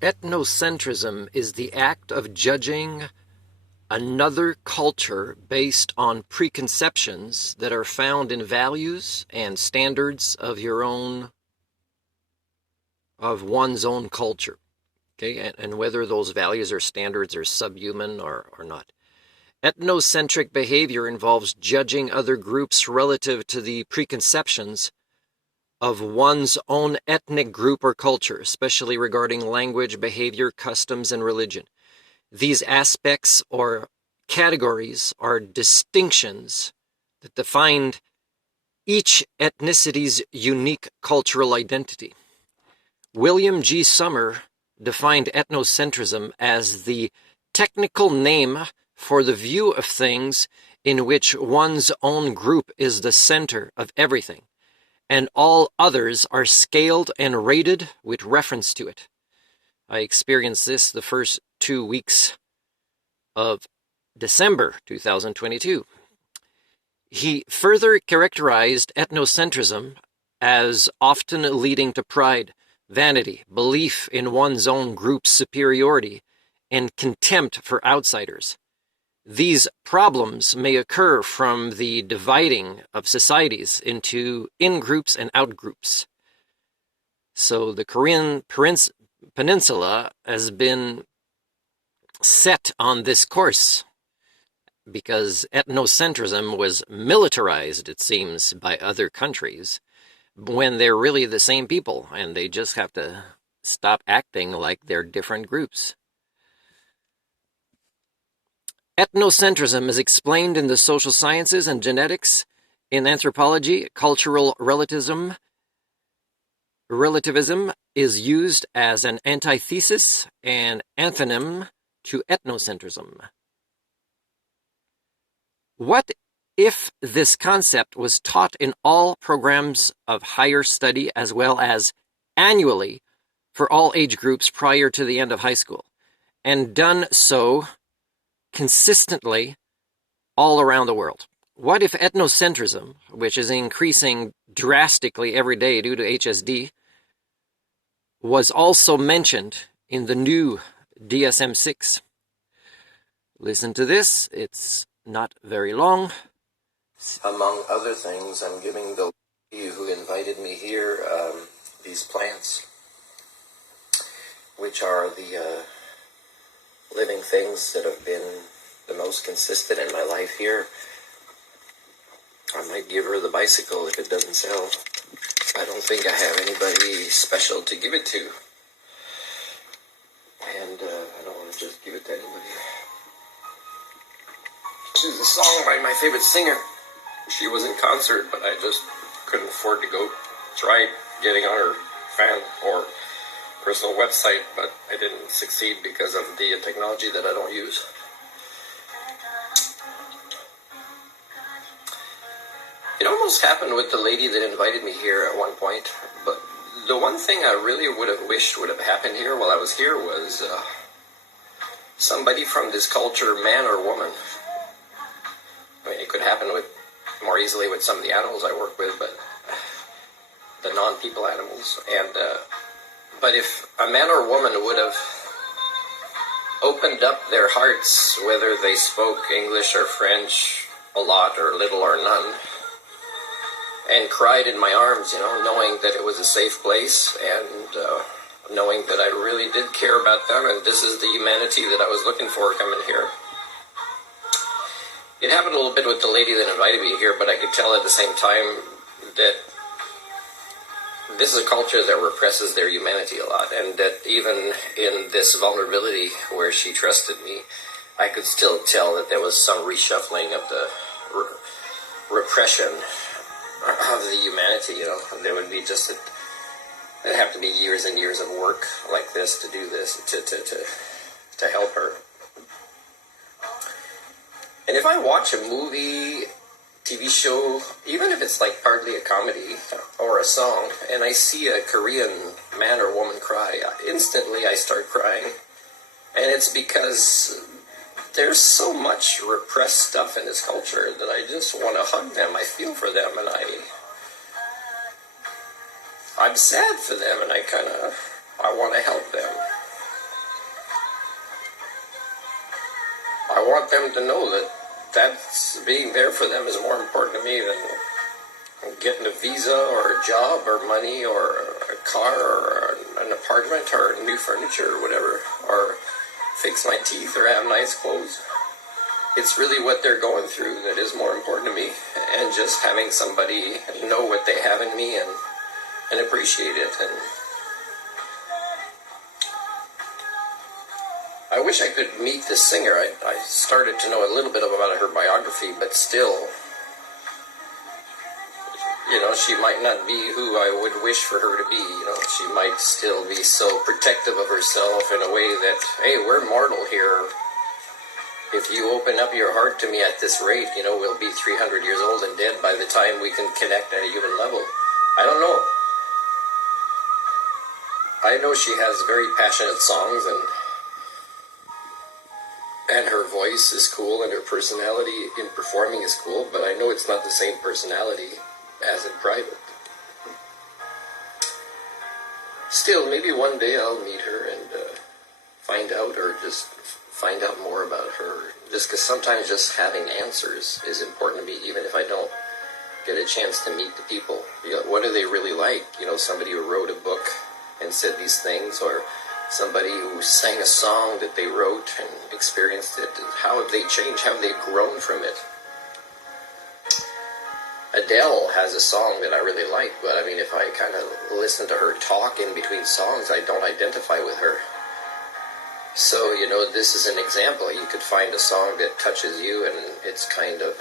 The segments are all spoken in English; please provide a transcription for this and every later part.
Ethnocentrism is the act of judging another culture based on preconceptions that are found in values and standards of one's own culture. Okay, and whether those values or standards are subhuman or not. Ethnocentric behavior involves judging other groups relative to the preconceptions of one's own ethnic group or culture, especially regarding language, behavior, customs, and religion. These aspects or categories are distinctions that define each ethnicity's unique cultural identity. William G. Summer defined ethnocentrism as the technical name for the view of things in which one's own group is the center of everything, and all others are scaled and rated with reference to it. I experienced this the first 2 weeks of December 2022. He further characterized ethnocentrism as often leading to pride, vanity, belief in one's own group's superiority, and contempt for outsiders. These problems may occur from the dividing of societies into in-groups and out-groups. So the Korean Peninsula has been set on this course because ethnocentrism was militarized, it seems, by other countries when they're really the same people, and they just have to stop acting like they're different groups. Ethnocentrism is explained in the social sciences and genetics, in anthropology. Cultural relativism is used as an antithesis and antonym to ethnocentrism. What if this concept was taught in all programs of higher study as well as annually for all age groups prior to the end of high school, and done so consistently all around the world? What if ethnocentrism, which is increasing drastically every day due to HSD, was also mentioned in the new DSM-6? Listen to this. It's not very long. Among other things, I'm giving the lady who invited me here these plants, which are the living things that have been the most consistent in my life here. I might give her the bicycle if it doesn't sell. I don't think I have anybody special to give it to. And I don't want to just give it to anybody. This is a song by my favorite singer. She was in concert, but I just couldn't afford to go try getting on her fan or personal website, but I didn't succeed because of the technology that I don't use. It almost happened with the lady that invited me here at one point, but the one thing I really would have wished would have happened here while I was here was somebody from this culture, man or woman. I mean, it could happen more easily with some of the animals I work with, but the non-people animals. And but if a man or woman would have opened up their hearts, whether they spoke English or French a lot or little or none, and cried in my arms, knowing that it was a safe place and knowing that I really did care about them, and this is the humanity that I was looking for coming here. It happened a little bit with the lady that invited me here, but I could tell at the same time that this is a culture that represses their humanity a lot, and that even in this vulnerability where she trusted me, I could still tell that there was some reshuffling of the repression of the humanity. There would be it'd have to be years and years of work like this to do this, to help her. And if I watch a movie, TV show, even if it's like partly a comedy or a song, and I see a Korean man or woman cry, instantly I start crying. And it's because there's so much repressed stuff in this culture that I just want to hug them. I feel for them, and I'm sad for them, and I want to help them. want them to know that that's being there for them is more important to me than getting a visa or a job or money or a car or an apartment or new furniture or whatever, or fix my teeth or have nice clothes. It's really what they're going through that is more important to me, and just having somebody know what they have in me and appreciate it. And I wish I could meet the singer. I started to know a little bit about her biography, but still, she might not be who I would wish for her to be. She might still be so protective of herself in a way that, hey, we're mortal here. If you open up your heart to me at this rate, we'll be 300 years old and dead by the time we can connect at a human level. I don't know. I know she has very passionate songs, and her voice is cool, and her personality in performing is cool, but I know it's not the same personality as in private. Still, maybe one day I'll meet her and find out, or just find out more about her. Just because sometimes just having answers is important to me, even if I don't get a chance to meet the people. What are they really like? Somebody who wrote a book and said these things, or somebody who sang a song that they wrote and experienced it. How have they changed? How have they grown from it? Adele has a song that I really like, but if I kind of listen to her talk in between songs, I don't identify with her. So, this is an example. You could find a song that touches you, and it's kind of,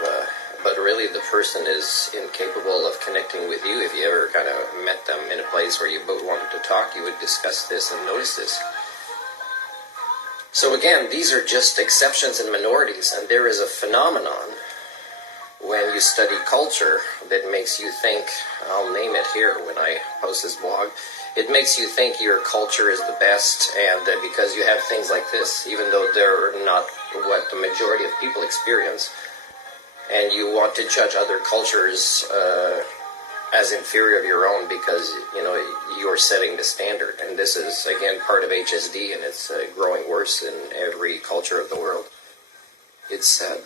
but really the person is incapable of connecting with you. If you ever kind of met them in a place where you both wanted to talk, you would discuss this and notice this. So again, these are just exceptions and minorities, and there is a phenomenon when you study culture that makes you think, I'll name it here when I post this blog, it makes you think your culture is the best, and because you have things like this, even though they're not what the majority of people experience, and you want to judge other cultures as inferior of your own because, you're setting the standard. And this is, again, part of HSD, and it's growing worse in every culture of the world. It's sad.